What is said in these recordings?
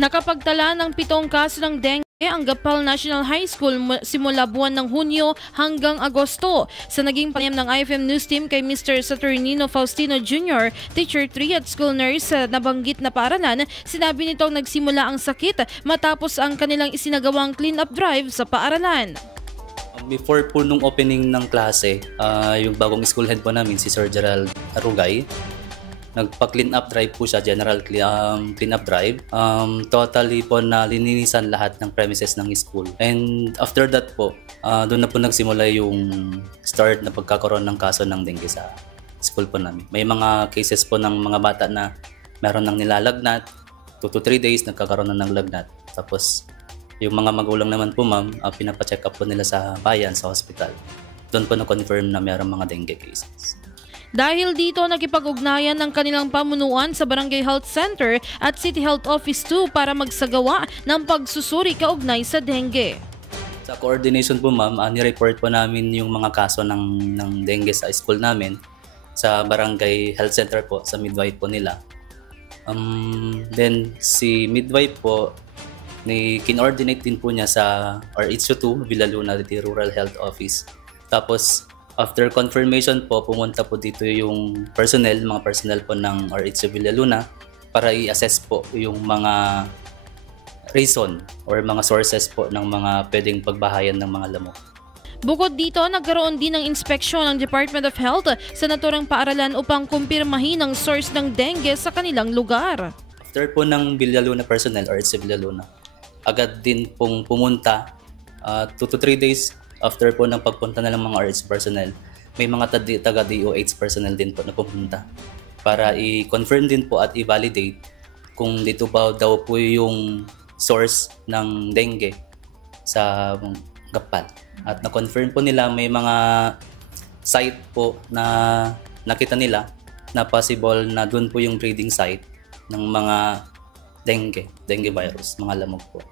Nakapagtala ng 7 kaso ng dengue ang Gapal National High School simula buwan ng Hunyo hanggang Agosto. Sa naging panayam ng IFM News Team kay Mr. Saturnino Faustino Jr., Teacher 3 at school nurse sa nabanggit na paaralan, sinabi nitong nagsimula ang sakit matapos ang kanilang isinagawang clean-up drive sa paaralan. Before po nung opening ng klase, yung bagong school head po namin, si Sir Gerald Arugay, nagpa-clean up drive po siya, general clean up drive. Totally po na lininisan lahat ng premises ng school. And after that po, doon na po nagsimula yung start na pagkakaroon ng kaso ng dengue sa school po namin. May mga cases po ng mga bata na meron ng nilalagnat, 2 to 3 days nagkakaroon na ng lagnat. Tapos yung mga magulang naman po ma'am, pinapa-check up po nila sa bayan, sa hospital. Doon po na-confirm na mayroong mga dengue cases. Dahil dito, nakipag-ugnayan ng kanilang pamunuan sa Barangay Health Center at City Health Office 2 para magsagawa ng pagsusuri kaugnay sa dengue. Sa coordination po ma'am, nireport po namin yung mga kaso ng dengue sa school namin sa Barangay Health Center po, sa midwife po nila. Then si midwife po, kin-coordinate din po niya sa RH2, Villaluna Rural Health Office. Tapos after confirmation po, pumunta po dito yung mga personnel po ng RH Villaluna para i-assess po yung mga reason or mga sources po ng mga pwedeng pagbahayan ng mga lamok. Bukod dito, nagkaroon din ng inspeksyon ng Department of Health sa naturang paaralan upang kumpirmahin ang source ng dengue sa kanilang lugar. After po ng Villaluna personnel or RH Villaluna, agad din pong pumunta 2 to 3 days after po ng pagpunta na ng mga RH personnel, may mga taga-DOH personnel din po na pumunta para i-confirm din po at i-validate kung dito ba daw po yung source ng dengue sa Gapal. At na-confirm po nila may mga site po na nakita nila na possible na doon po yung breeding site ng mga dengue virus, mga lamok po.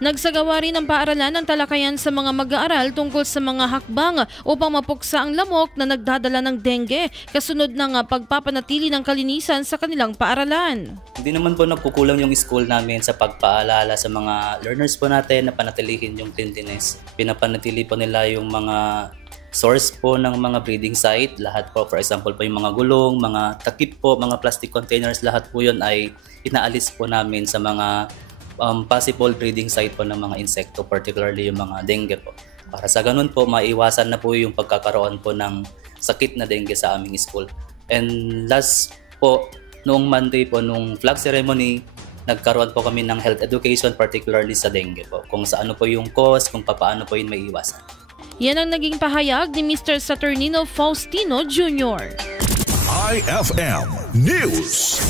Nagsagawa rin ang paaralan ng talakayan sa mga mag-aaral tungkol sa mga hakbang upang mapuksa ang lamok na nagdadala ng dengue kasunod ng pagpapanatili ng kalinisan sa kanilang paaralan. Hindi naman po nagkukulang yung school namin sa pagpaalala sa mga learners po natin na panatilihin yung cleanliness. Pinapanatili po nila yung mga source po ng mga breeding site, lahat po, for example po yung mga gulong, mga takip po, mga plastic containers, lahat po yun ay inaalis po namin sa mga possible breeding site po ng mga insekto, particularly yung mga dengue po. Para sa ganun po, maiwasan na po yung pagkakaroon po ng sakit na dengue sa aming school. And last po, noong Monday po, nung flag ceremony, nagkaroon po kami ng health education, particularly sa dengue po. Kung sa ano po yung cause, kung paano po yun maiiwasan. Yan ang naging pahayag ni Mr. Saturnino Faustino Jr. IFM News.